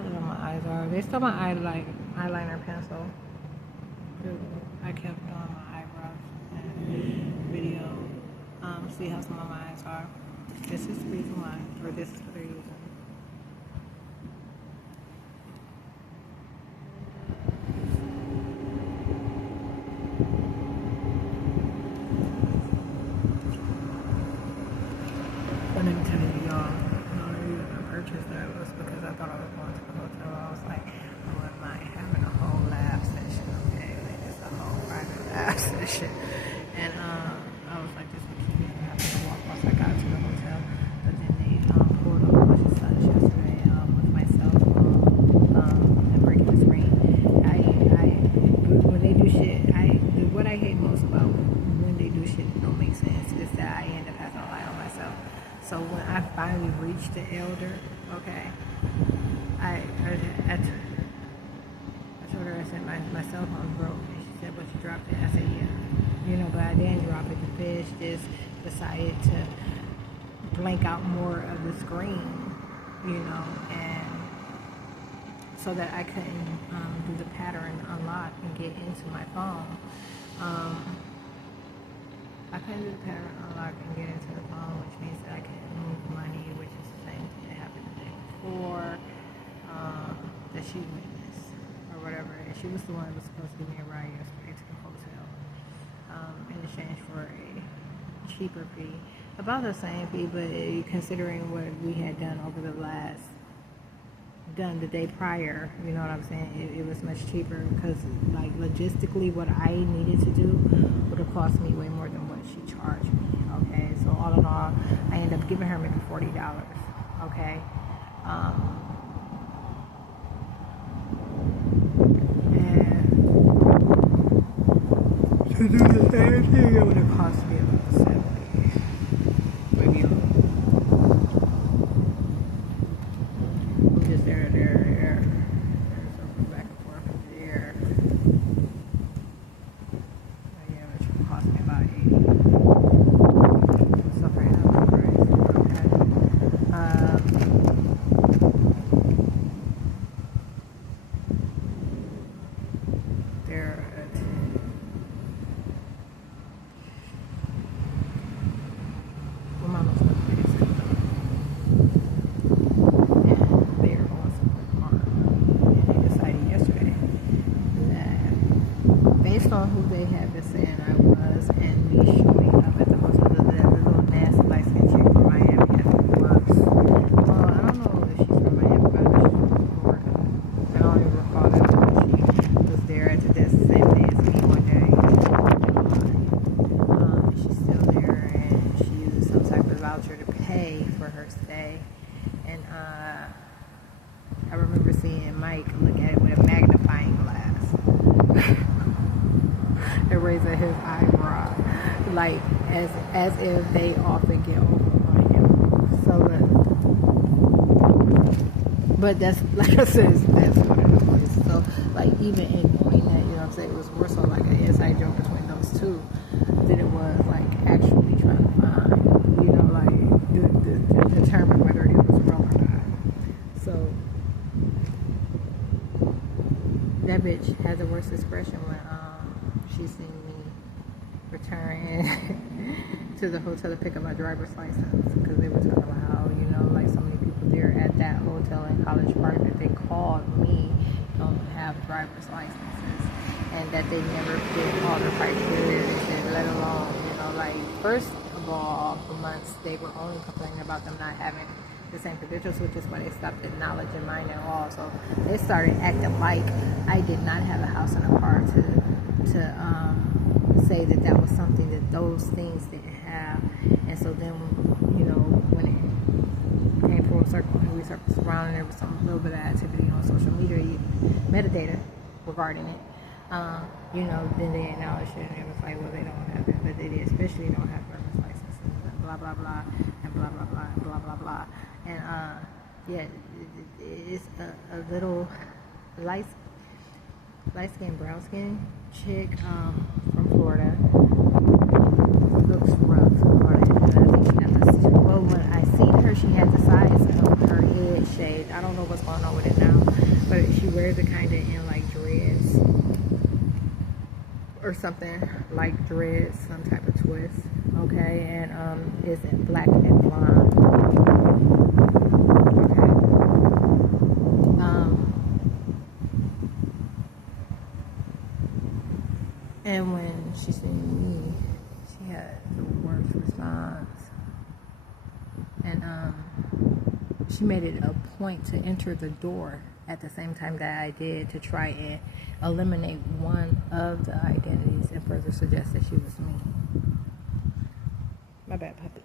how little my eyes are. They still my eyeliner pencil. I kept on my eyebrows and video. See how small my eyes are. This is the reason why, or this is what they're using. But let me tell you, y'all, the only reason I purchased that was because I thought I was going to the hotel. I was like, I wouldn't mind having a whole laugh session, okay? Like, just a whole private laugh session. And I was like, this would keep me from having to walk once I got to the hotel. But then they pulled a bunch of stunts yesterday with my cell phone and breaking the screen. When they do shit, what I hate most about when they do shit that don't make sense is that I end up having to rely on myself. So when I finally reached the elder, okay, I told her, I said, my cell phone broke. And she said, but you dropped it. I said, yeah. You know, but I didn't drop it. The fish just decided to blank out more of the screen, you know, and so that I couldn't do the pattern unlock and get into my phone. I couldn't do the pattern unlock and get into the phone, which means that I couldn't move money, which is the same thing that happened the day before, that she witnessed, or whatever. And she was the one that was supposed to give me a ride yesterday to the hotel, in exchange for a cheaper fee. About the same fee, but considering what we had done the day prior, you know what I'm saying, it was much cheaper, because like logistically what I needed to do would have cost me way more than what she charged me. Okay, so all in all, I ended up giving her maybe $40. Okay, and to do the same thing, it would have cost me about 70. But you know, just there, so back and forth there. But yeah, which would cost me about 80. So for him, they're based on who they had been saying I was, and me showing up at the hotel, the little nasty light-skinned chick from Miami, I think works. Well, I don't know if she's from Miami, but I don't even recall that she was there at the desk the same day as me one day. She's still there, and she used some type of voucher to pay for her stay. And I remember seeing Mike look at it with a magnifying glass. And raising his eyebrow, like as if they often get over on him. So, but that's like I said, that's what it was. So, like even in doing that, you know what I'm saying, it was more so like an inside joke between those two than it was like actually trying to find, you know, like to determine whether it was real or not. So that bitch had the worst expression when she seen me return to the hotel to pick up my driver's license, because they were talking about how, you know, like so many people there at that hotel in College Park that they called me don't have driver's licenses, and that they never fit all the criteria, and let alone, you know, like first of all, for months they were only complaining about them not having the same credentials, which is why they stopped acknowledging mine at all. So they started acting like I did not have a house and a car to say that was something that those things didn't have. And so then, you know, when it came full circle and we circled around and there was some little bit of activity on social media, metadata regarding it, you know, then they acknowledged it, and it was like, well, they don't have it, but they especially don't have driver's licenses, and blah blah blah, and blah blah blah, and blah blah blah. And yeah, it's a little light-skinned, brown-skinned chick from Florida. Looks rough. Well, when I seen her, she had the sides of her head shaved. I don't know what's going on with it now, kind of in like dreads or something like dreads, some type of twist. Okay, and is in black and blonde. Okay. And when she seen me, she had the worst response. And she made it a point to enter the door at the same time that I did to try and eliminate one of the identities and further suggest that she was me. My bad, puppet.